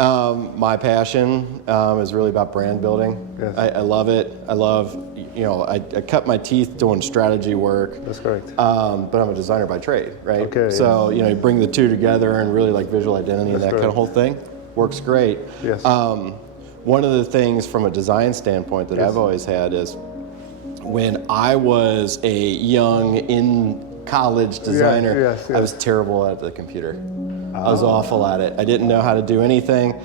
My passion is really about brand building. Yes. I love it. I love, I cut my teeth doing strategy work. That's correct. But I'm a designer by trade, right? Okay, so, you bring the two together and really like visual identity and that kind of whole thing. Works great. Yes. One of the things from a design standpoint that I've always had is when I was a young in-college designer, I was terrible at the computer. I was awful at it. I didn't know how to do anything.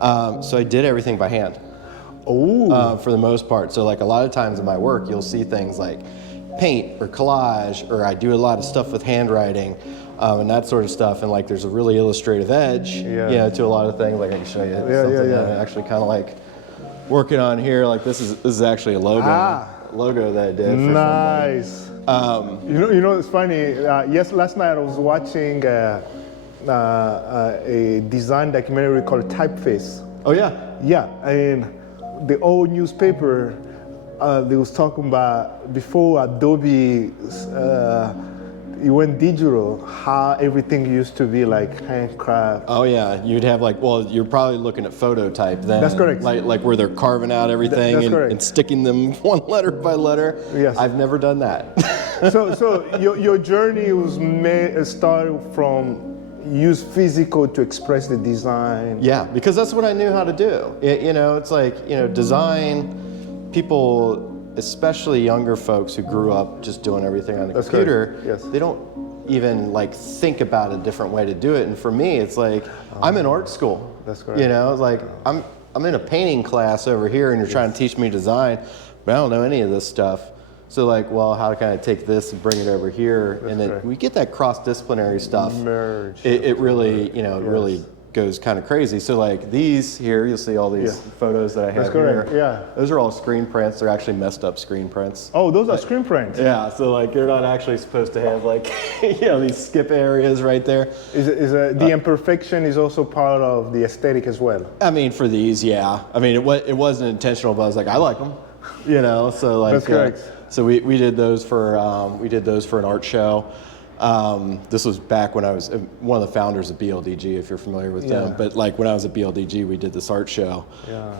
So I did everything by hand. For the most part. So like a lot of times in my work, you'll see things like paint or collage, or I do a lot of stuff with handwriting and that sort of stuff. And like there's a really illustrative edge to a lot of things. Like I can show you something that I'm actually kind of like working on here. Like this is actually a logo that I did. For nice. It's funny. Last night I was watching a design documentary called Typeface. Oh yeah. Yeah, and the old newspaper they was talking about before Adobe it went digital, how everything used to be like handcraft. Oh yeah, you'd have like, you're probably looking at phototype then. That's correct. Like where they're carving out everything and sticking them one letter by letter. Yes. I've never done that. so your journey was started from use physical to express the design. Yeah, because that's what I knew how to do. It's like, design, people, especially younger folks who grew up just doing everything on the computer, they don't even like think about a different way to do it. And for me, it's like, I'm in art school. That's correct. It's like, I'm in a painting class over here and you're trying to teach me design, but I don't know any of this stuff. So like, well, how can I take this and bring it over here? And then we get that cross-disciplinary stuff. Merge. It really, really goes kind of crazy. So like these here, you'll see all these photos that I have here. Yeah. Those are all screen prints. They're actually messed up screen prints. Oh, those are screen prints. Yeah. So like, you're not actually supposed to have like, these skip areas right there. The imperfection is also part of the aesthetic as well. I mean, for these, yeah. I mean, it wasn't intentional, but I was like, I like them. So like. That's correct. So we did those for an art show. This was back when I was one of the founders of BLDG, if you're familiar with them. But like when I was at BLDG, we did this art show,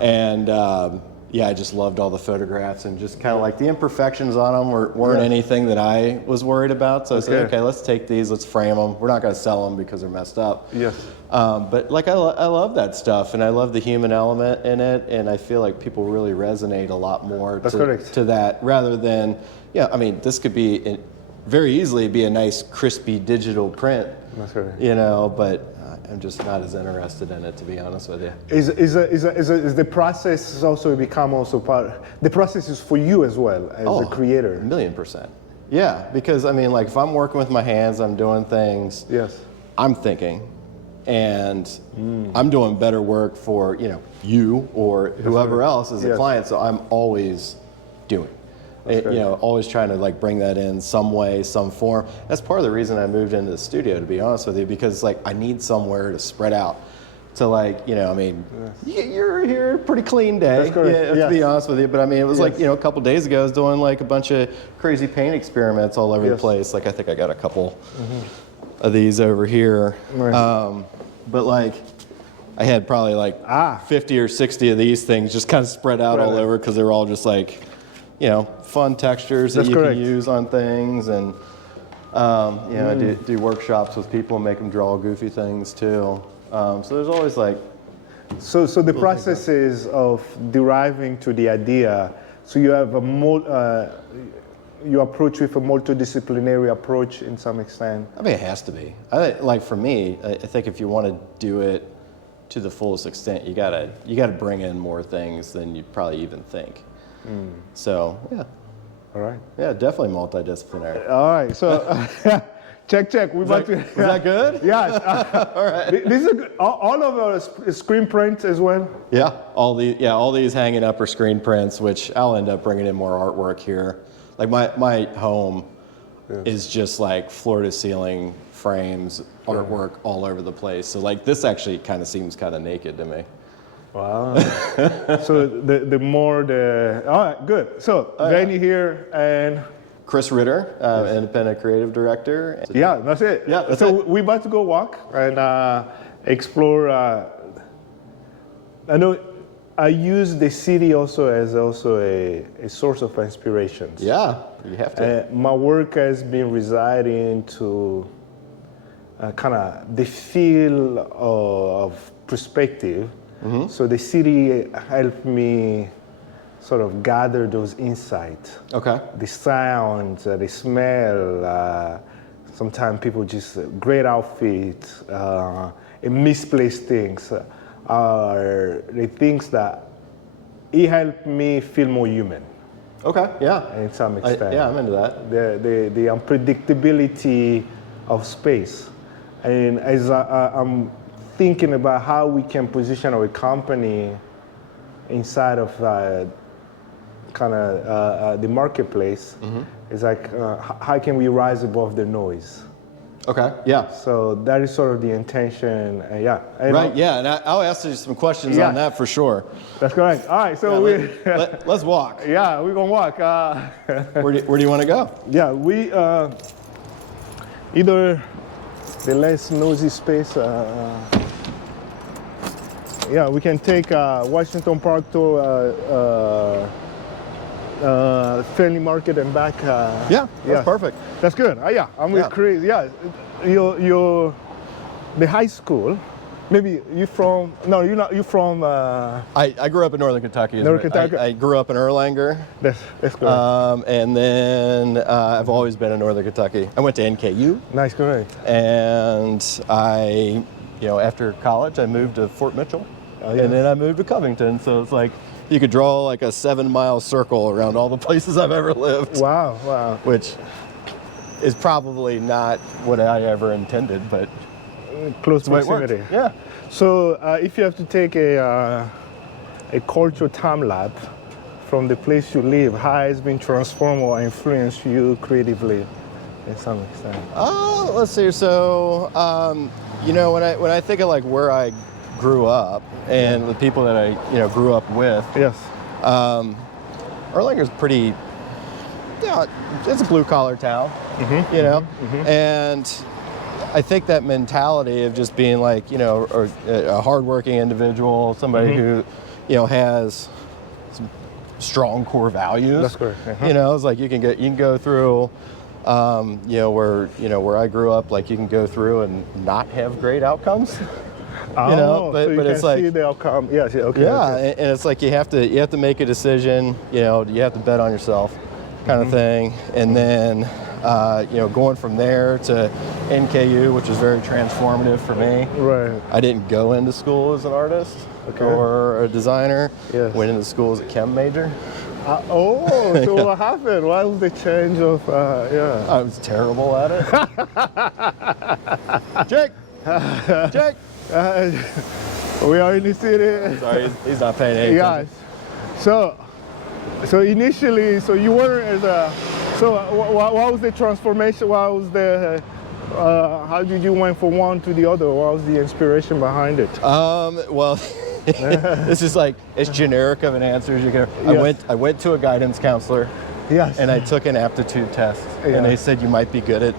and I just loved all the photographs and just kind of like the imperfections on them weren't anything that I was worried about. So I said, okay, let's take these, let's frame them. We're not going to sell them because they're messed up. Yes. But like I love that stuff, and I love the human element in it, and I feel like people really resonate a lot more to that rather than, I mean, this could be very easily be a nice crispy digital print. That's correct. But I'm just not as interested in it, to be honest with you. Is the process also become also part? The process is for you as well as a creator. 1,000,000%. Yeah, because I mean, like if I'm working with my hands, I'm doing things. Yes. I'm thinking, and I'm doing better work for you or whoever else as a client. So I'm always doing. Always trying to like bring that in some way, some form. That's part of the reason I moved into the studio, to be honest with you, because like I need somewhere to spread out. To like, I mean, you're here, pretty clean day. That's correct. To be honest with you. But I mean, it was like, a couple days ago, I was doing like a bunch of crazy paint experiments all over the place. Like I think I got a couple of these over here. Right. But like, I had probably like 50 or 60 of these things just kind of spread out all over because they were all just like, fun textures that you can use on things, and I do workshops with people and make them draw goofy things too. So there's always like. So the processes of deriving to the idea. So you have you approach with a multidisciplinary approach in some extent. I mean, it has to be. Like for me, I think if you want to do it to the fullest extent, you gotta bring in more things than you probably even think. So, yeah. All right. Yeah, definitely multidisciplinary. All right. So, check. Was that good? Yes. All right. This is all of our screen prints as well. Yeah. All these hanging up are screen prints, which I'll end up bringing in more artwork here. Like my home is just like floor to ceiling frames, artwork all over the place. So like this actually kind of seems kind of naked to me. Wow. So all right, good. So Benny here and Chris Ritter, independent creative director. Yeah, that's it. Yeah, that's so it. we're about to go walk and explore I know I use the city also as a source of inspirations. Yeah, you have to. My work has been residing to kind of the feel of perspective. So the city helped me sort of gather those insights. Okay. The sounds, the smell. Sometimes people just great outfits, misplaced things are the things that it helped me feel more human. Okay, yeah. In some extent. Yeah, I'm into that. The unpredictability of space. And as I'm thinking about how we can position our company inside of the marketplace, it's like how can we rise above the noise? Okay, yeah. So that is sort of the intention, yeah. And Right, yeah, and I'll ask you some questions on that for sure. That's correct. All right, so let's walk. Yeah, we're gonna walk. Where do you want to go? Yeah, we either the less noisy space. Yeah, we can take Washington Park to Friendly Market and back. Yeah, that's perfect. That's good. Yeah, I'm with Chris. Yeah, you're the high school. Maybe you from? No, you're not. You from? I grew up in Northern Kentucky. Northern Kentucky. I grew up in Erlanger. That's good. And then I've always been in Northern Kentucky. I went to NKU. Nice, great. And I, after college, I moved to Fort Mitchell. Oh, yeah. And then I moved to Covington. So it's like you could draw like a 7-mile circle around all the places I've ever lived. Wow. Which is probably not what I ever intended, but close proximity. Yeah. So if you have to take a cultural time lapse from the place you live, how has been transformed or influenced you creatively in some extent? Oh, let's see. So, when I think of like where I grew up and the people that I grew up with. Yes. Erlanger's pretty. It's a blue collar town. And I think that mentality of just being like, a hardworking individial, somebody who, has some strong core values. That's correct. It's like you can go through, where I grew up, like you can go through and not have great outcomes. So but you it's can like see the outcome. Yes. Okay. Yeah, okay. and it's like you have to make a decision. You have to bet on yourself, kind of thing. And then going from there to NKU, which was very transformative for me. Right. I didn't go into school as an artist or a designer. Yes. Went into school as a chem major. So what happened? Why was the change of? I was terrible at it. Jake. We are in the city. Sorry, he's not paying any attention. Yes. So initially, you were as a. So what was the transformation? What was the? How did you went from one to the other? What was the inspiration behind it? Well, this is like as generic of an answer as you can. I went to a guidance counselor. Yes. And I took an aptitude test, and they said you might be good at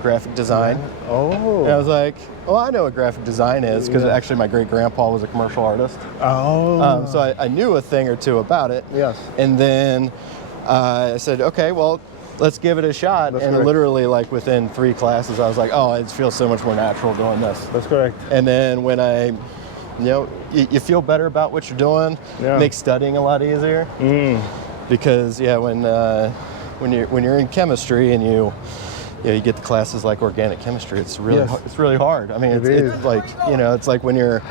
graphic design. Oh. And I was like, well, I know what graphic design is because actually my great grandpa was a commercial artist. Oh. So I knew a thing or two about it. Yes. And then I said, okay, well, let's give it a shot. That's and correct. literally, like within 3 classes, I was like, oh, it feels so much more natural doing this. That's correct. And then when you feel better about what you're doing, makes studying a lot easier. Because when you're in chemistry and you get the classes like organic chemistry, it's really hard. I mean, it's like it's like when you're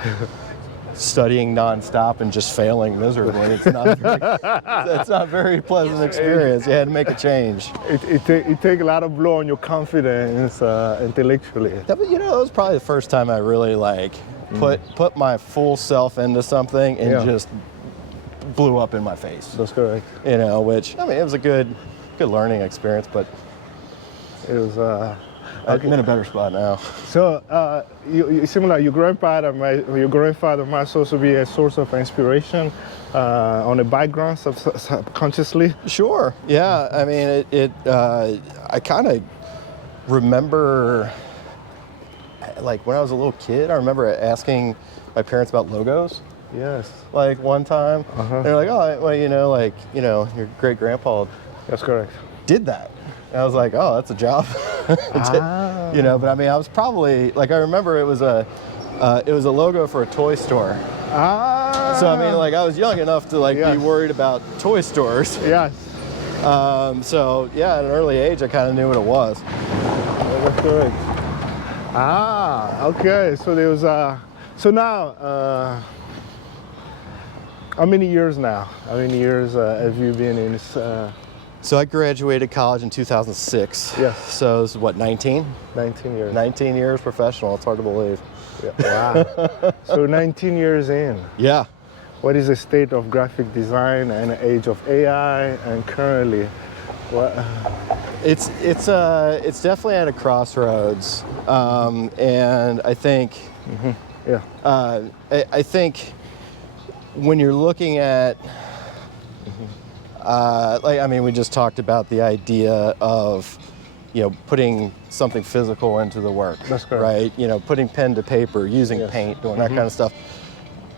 studying nonstop and just failing miserably. It's not a very pleasant experience. You had to make a change. It take a lot of blow on your confidence intellectually. That was probably the first time I really put my full self into something and just blew up in my face. That's correct. Which it was a good learning experience, but it was. I'm in a better spot now. So you seem like your grandfather might also be a source of inspiration on a background subconsciously. Sure. Yeah. I mean, I kind of remember, like when I was a little kid, I remember asking my parents about logos. Yes. Like one time, they're like, oh, well, your great grandpa That's correct. did that. And I was like, oh, that's a job. But I mean, I was probably like, I remember it was a logo for a toy store. So I mean, like I was young enough to like be worried about toy stores. Yes. So yeah, at an early age, I kind of knew what it was. That's correct. Okay. So there was so now, how many years now? How many years have you been in this? So I graduated college in 2006. Yes. So this is what, 19? 19 years. 19 years professional. It's hard to believe. Yeah. Wow. So 19 years in. Yeah. What is the state of graphic design and the age of AI and currently? What? It's definitely at a crossroads, and I think I think when you're looking at we just talked about the idea of putting something physical into the work. That's correct. Right? Putting pen to paper, using paint, doing that kind of stuff.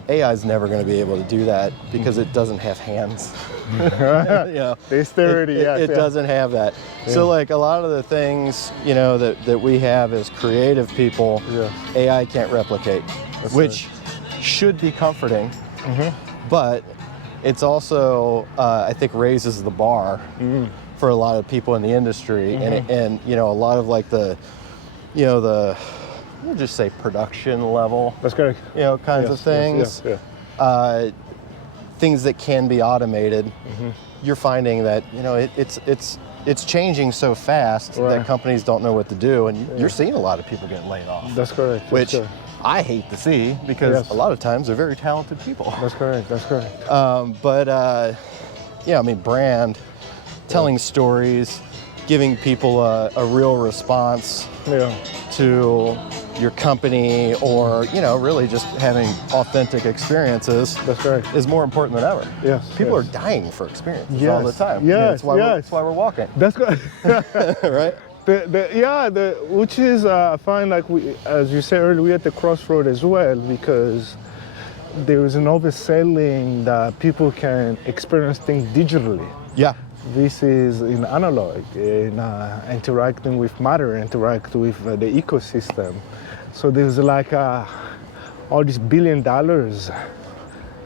AI is never going to be able to do that because it doesn't have hands. Dexterity, it doesn't have that. Yeah. So like a lot of the things that we have as creative people, AI can't replicate. That's which should be comforting, but it's also I think raises the bar for a lot of people in the industry, and a lot of like the we'll just say production level. That's correct. Kinds of things. Things that can be automated. You're finding that it's changing so fast that companies don't know what to do, and you're seeing a lot of people getting laid off. That's correct. Which I hate to see because a lot of times they're very talented people. That's correct. That's correct. Brand, telling stories, giving people a real response to your company, or really just having authentic experiences. That's right. Is more important than ever. Yes. People are dying for experiences all the time. Yes. That's why we're walking. That's good. Right. Which is I find like as you said earlier, we're at the crossroad as well, because there is an overselling that people can experience things digitally. Yeah. This is in analog, in interacting with matter, interact with the ecosystem. So there's like all this $1 billion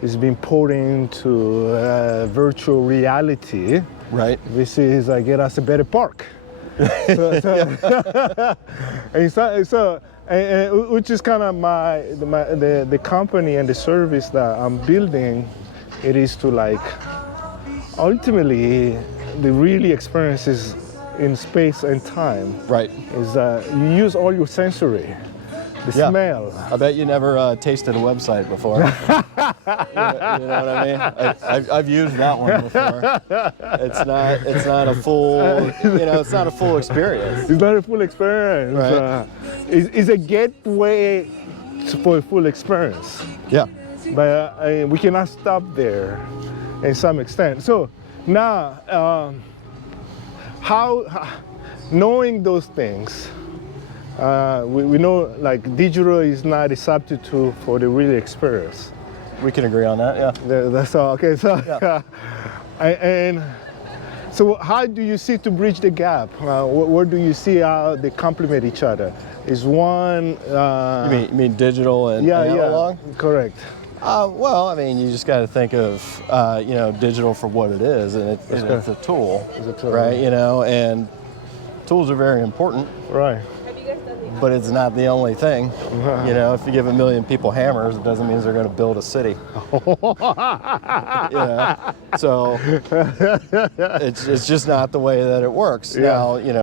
is being poured into virtual reality. Right. This is get us a better park. Which is kind of the company and the service that I'm building. It is to ultimately the really experiences in space and time. Right. Is you use all your sensory. The smell. I bet you never tasted a website before. You know what I mean? I've used that one before. It's not a full. It's not a full experience. It's not a full experience. Right. It's a gateway for a full experience. Yeah. But we cannot stop there, in some extent. So now, how knowing those things. We know digital is not a substitute for the real experience. We can agree on that, yeah. That's all. Okay, so and so how do you see to bridge the gap? Where do you see how they complement each other? Is one? You mean digital and analog? Yeah, correct. You just got to think of digital for what it is, and it's a tool. It's a tool, right? And tools are very important. Right. But it's not the only thing. If you give 1 million people hammers, it doesn't mean they're going to build a city. So it's just not the way that it works. Now,